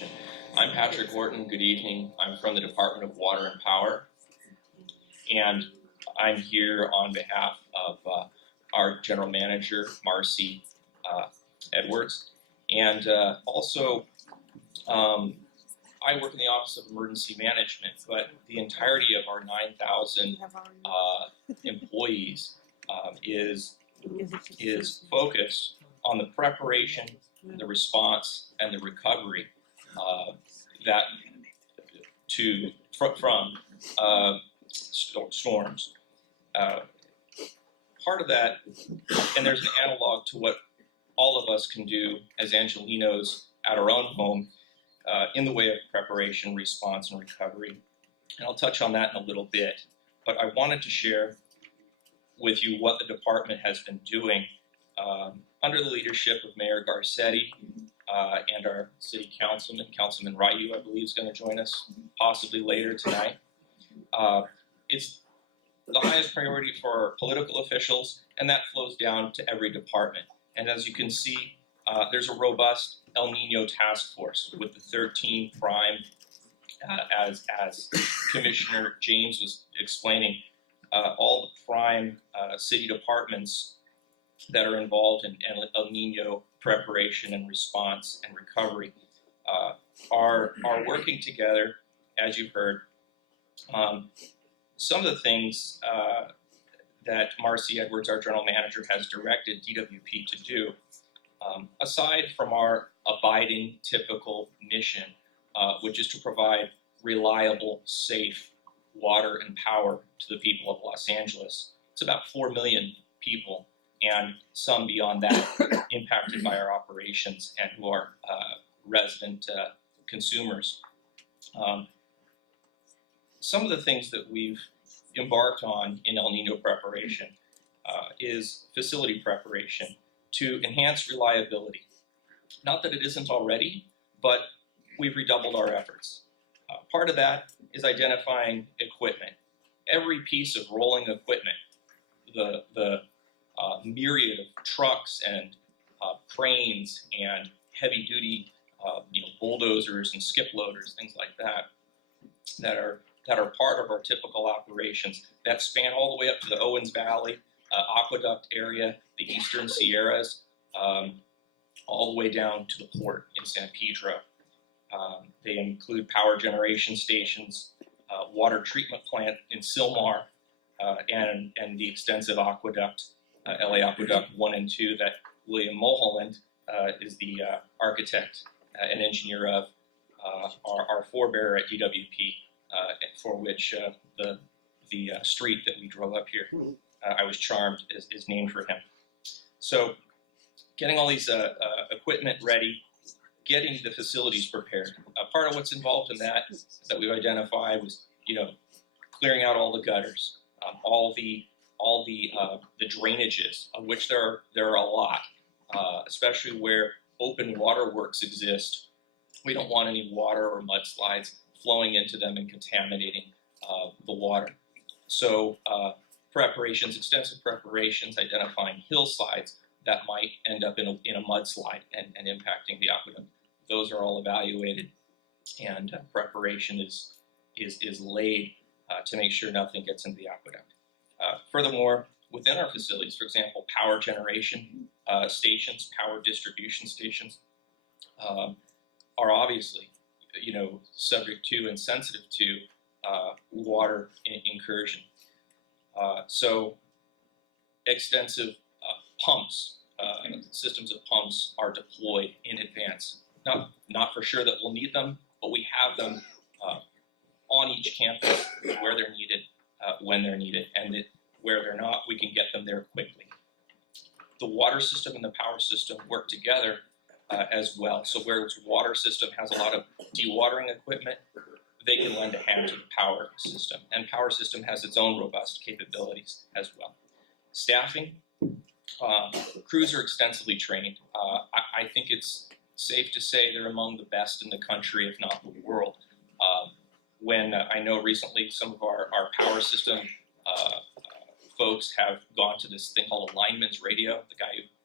preparation. I'm Patrick Horton. Good evening. I'm from the Department of Water and Power, and I'm here on behalf of our General Manager, Marcy Edwards, and also I work in the Office of Emergency Management, but the entirety of our 9,000 employees is focused on the preparation, the response, and the recovery from storms. Part of that, and there's an analog to what all of us can do as Angelenos at our own home in the way of preparation, response, and recovery. And I'll touch on that in a little bit. But I wanted to share with you what the department has been doing under the leadership of Mayor Garcetti and our city councilman, Councilman Ryu, I believe, is going to join us possibly later tonight. It's the highest priority for our political officials, and that flows down to every department. And as you can see, there's a robust El Nino task force with the 13 prime, as Commissioner James was explaining, all the prime city departments that are involved in El Nino preparation and response and recovery are working together, as you've heard. Some of the things that Marcy Edwards, our general manager, has directed DWP to do, aside from our abiding typical mission, which is to provide reliable, safe water and power to the people of Los Angeles. It's about 4 million people, and some beyond that impacted by our operations and who are resident consumers. Some of the things that we've embarked on in El Nino preparation is facility preparation to enhance reliability. Not that it isn't already, but we've redoubled our efforts. Part of that is identifying equipment. Every piece of rolling equipment, the myriad of trucks and cranes and heavy-duty bulldozers and skip loaders, things like that, that are part of our typical operations that span all the way up to the Owens Valley, Aqueduct area, the Eastern Sierras, all the way down to the port in San Pedro. They include power generation stations, water treatment plant in Sylmar, and the extensive aqueduct, LA Aqueduct 1 and 2, that William Mulholland is the architect and engineer of, our forebearer at DWP, for which the street that we drove up here, I was charmed, is named for him. So getting all these equipment ready, getting the facilities prepared. Part of what's involved in that we've identified was, clearing out all the gutters, all the drainages, of which there are a lot, especially where open waterworks exist. We don't want any water or mudslides flowing into them and contaminating the water. So extensive preparations, identifying hillsides that might end up in a mudslide and impacting the aqueduct. Those are all evaluated, and preparation is laid to make sure nothing gets into the aqueduct. Furthermore, within our facilities, for example, power generation stations, power distribution stations, are obviously, subject to and sensitive to water incursion. So extensive pumps, systems of pumps are deployed in advance. Not for sure that we'll need them, but we have them on each campus where they're needed, when they're needed, and where they're not, we can get them there quickly. The water system and the power system work together as well. So where its water system has a lot of dewatering equipment, they can lend a hand to the power system. And power system has its own robust capabilities as well. Staffing, crews are extensively trained. I think it's safe to say they're among the best in the country, if not the world. When I know recently some of our power system folks have gone to this thing called a lineman's radio,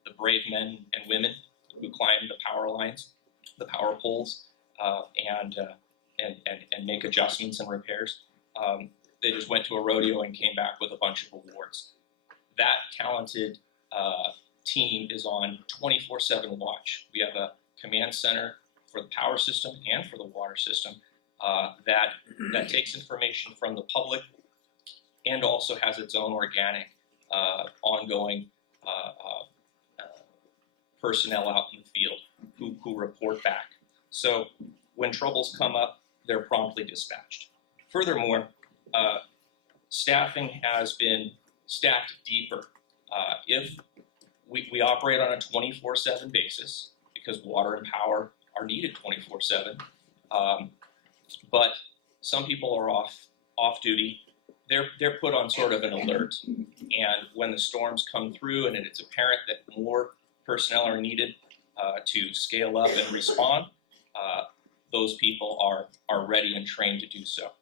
the brave men and women who climb the power lines, the power poles. and make adjustments and repairs. They just went to a rodeo and came back with a bunch of awards. That talented team is on 24/7 watch. We have a command center for the power system and for the water system that takes information from the public and also has its own organic, ongoing personnel out in the field who report back. So when troubles come up, they're promptly dispatched. Furthermore, staffing has been stacked deeper. If we operate on a 24/7 basis because water and power are needed 24/7, but some people are off duty. They're put on sort of an alert, and when the storms come through and it's apparent that more personnel are needed to scale up and respond, those people are ready and trained to do so.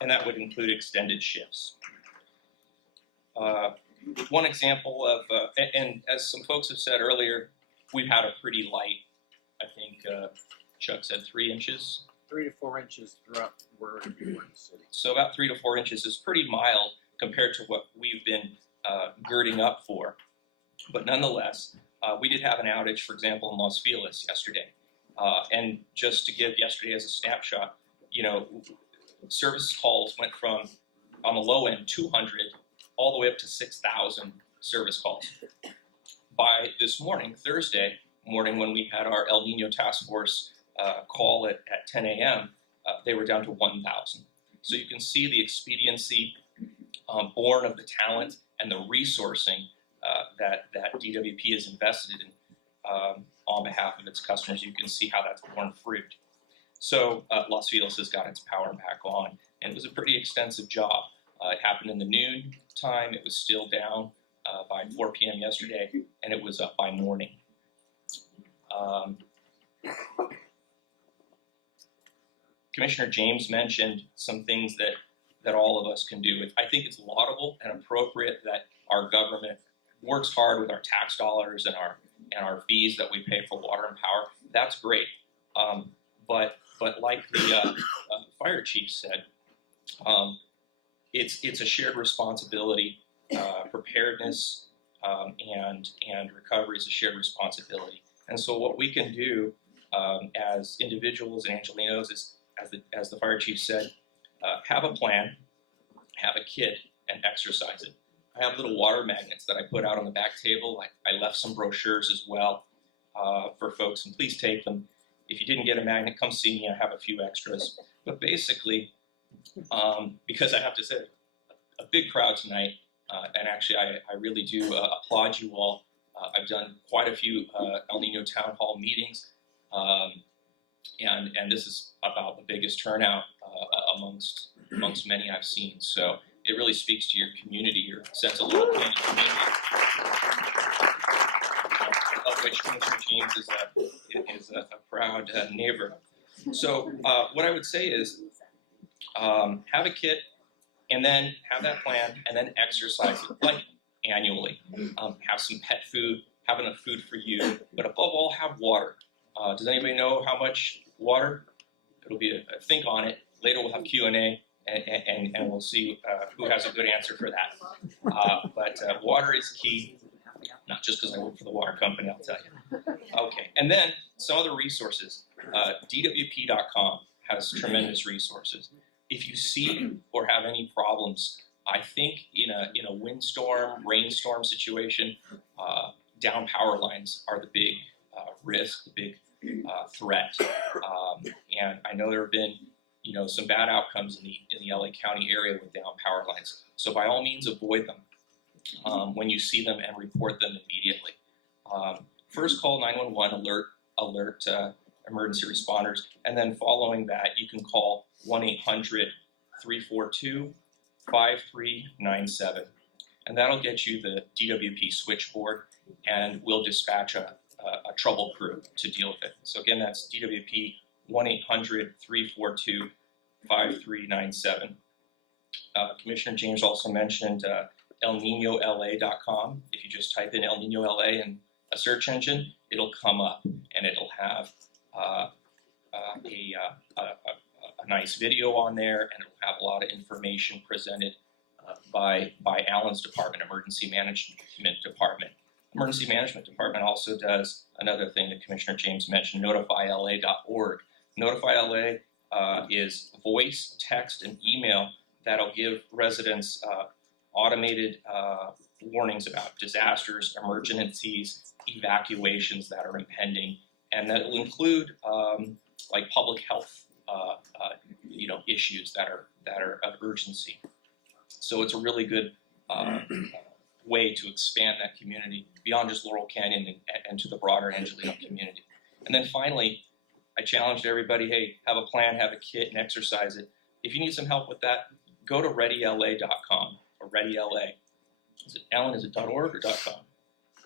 And that would include extended shifts. One example of, and as some folks have said earlier, we've had a pretty light, I think Chuck said 3 inches. 3 to 4 inches throughout where we were in the city. So about 3 to 4 inches is pretty mild compared to what we've been girding up for. But nonetheless, we did have an outage, for example, in Los Feliz yesterday. And just to give yesterday as a snapshot, service calls went from, on the low end, 200 all the way up to 6,000 service calls. By this morning, Thursday morning, when we had our El Nino task force call at 10 a.m., they were down to 1,000. So you can see the expediency born of the talent and the resourcing that DWP has invested in on behalf of its customers. You can see how that's borne fruit. So Los Feliz has got its power back on, and it was a pretty extensive job. It happened in the noon time. It was still down by 4 p.m. yesterday, and it was up by morning. Commissioner James mentioned some things that all of us can do. I think it's laudable and appropriate that our government works hard with our tax dollars and our fees that we pay for water and power. That's great. But like the fire chief said, it's a shared responsibility. Preparedness and recovery is a shared responsibility. And so what we can do as individuals and Angelenos is, as the fire chief said, have a plan, have a kit, and exercise it. I have little water magnets that I put out on the back table. I left some brochures as well for folks, and please take them. If you didn't get a magnet, come see me. I have a few extras. But basically, because I have to say, a big crowd tonight, and actually I really do applaud you all. I've done quite a few El Nino Town Hall meetings, and this is about the biggest turnout amongst many I've seen. So it really speaks to your community, your sense of local community, of which Commissioner James is a proud neighbor. So what I would say is have a kit, and then have that plan, and then exercise it, like annually. Have some pet food, have enough food for you, but above all, have water. Does anybody know how much water? It'll be a think on it. Later we'll have Q&A, and we'll see who has a good answer for that. But water is key, not just because I work for the water company, I'll tell you. Okay, and then some other resources. DWP.com has tremendous resources. If you see or have any problems, I think in a windstorm, rainstorm situation, down power lines are the big risk, the big threat. And I know there have been some bad outcomes in the LA County area with down power lines. So by all means, avoid them when you see them and report them immediately. First, call 911, alert emergency responders, and then following that, you can call 1-800-342-5397, and that'll get you the DWP switchboard, and we'll dispatch a trouble crew to deal with it. So again, that's DWP 1-800-342-5397. Commissioner James also mentioned ElNinoLA.com. If you just type in El Nino LA and a search engine, it'll come up and it'll have a nice video on there, and it'll have a lot of information presented by Alan's department, Emergency Management Department. Emergency Management Department also does another thing that Commissioner James mentioned, notifyla.org. Notify LA is voice, text, and email that'll give residents automated warnings about disasters, emergencies, evacuations that are impending, and that will include like public health issues that are of urgency. So it's a really good way to expand that community beyond just Laurel Canyon and to the broader Angelino community. And then finally, I challenged everybody, hey, have a plan, have a kit, and exercise it. If you need some help with that, go to readyla.com or readyla. Is it Alan? Is it .org or .com?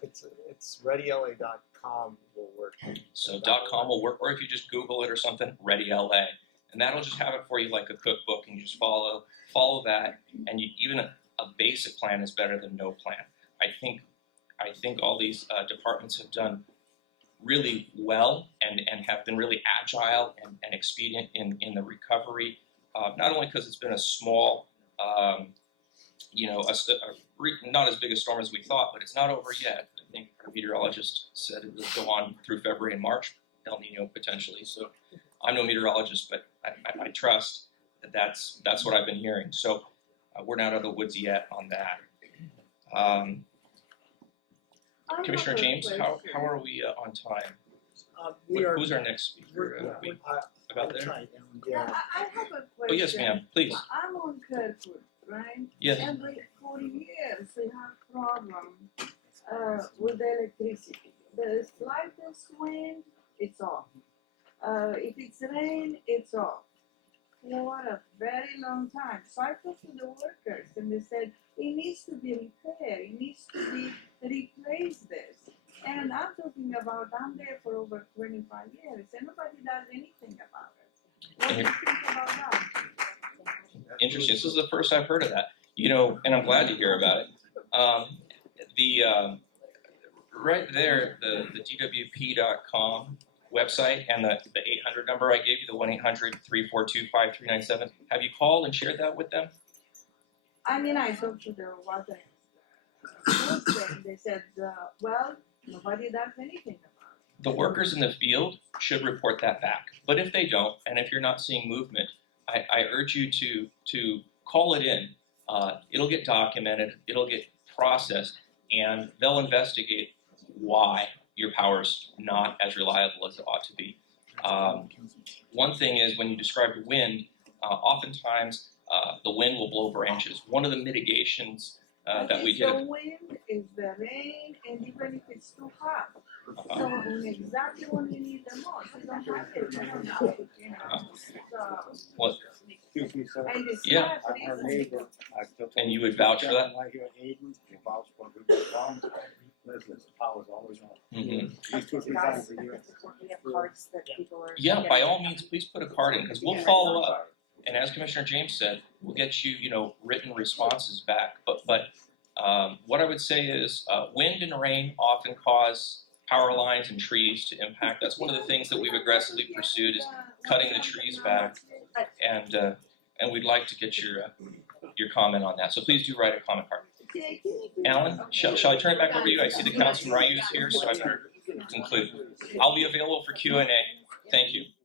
It's readyla.com will work. So .com will work, or if you just Google it or something, readyla, and that'll just have it for you like a cookbook, and you just follow that, and even a basic plan is better than no plan. I think all these departments have done really well and have been really agile and expedient in the recovery, not only because it's been a small, not as big a storm as we thought, but it's not over yet. I think our meteorologist said it will go on through February and March, El Nino potentially. So I'm no meteorologist, but I trust that's what I've been hearing. So we're not out of the woods yet on that. Commissioner James, how are we on time? Who's our next speaker? About there? Yeah, I have a question. Oh, yes, ma'am, please. I'm on Kirkwood, right? Yes. And like for years we have problem with electricity. The slightest wind, it's off. If it's rain, it's off. For a very long time. So I talked to the workers and they said, it needs to be repaired, it needs to be replaced this. And I'm talking about, I'm there for over 25 years and nobody does anything about it. What do you think about that? Interesting. This is the first I've heard of that. And I'm glad to hear about it. Right there, the DWP.com website and the 800 number I gave you, the 1-800-342-5397. Have you called and shared that with them? I mean, I talked to the water. They said, well, nobody does anything about it. The workers in the field should report that back. But if they don't, and if you're not seeing movement, I urge you to call it in. It'll get documented, it'll get processed, and they'll investigate why your power's not as reliable as it ought to be. One thing is when you describe the wind, oftentimes the wind will blow branches. One of the mitigations that we did. The wind, is the rain, and even if it's too hot. So exactly when you need the most, you don't have it. What? And it's Yeah. not Our reasonable. neighbor, And you would vouch for that? Right here, Aiden, he vouched for good ground. Listen, the power's always on. Mm-hmm. At least 2 or 3 times a year. We have cards that people are. Yeah, by all means, please put a card in, because we'll follow up. And as Commissioner James said, we'll get you, written responses back. But what I would say is wind and rain often cause power lines and trees to impact. That's one of the things that we've aggressively pursued is cutting the trees back. And we'd like to get your comment on that. So please do write a comment card. Alan, shall I turn it back over to you? I see the Councilman Ryu is here, so I better conclude. I'll be available for Q&A. Thank you.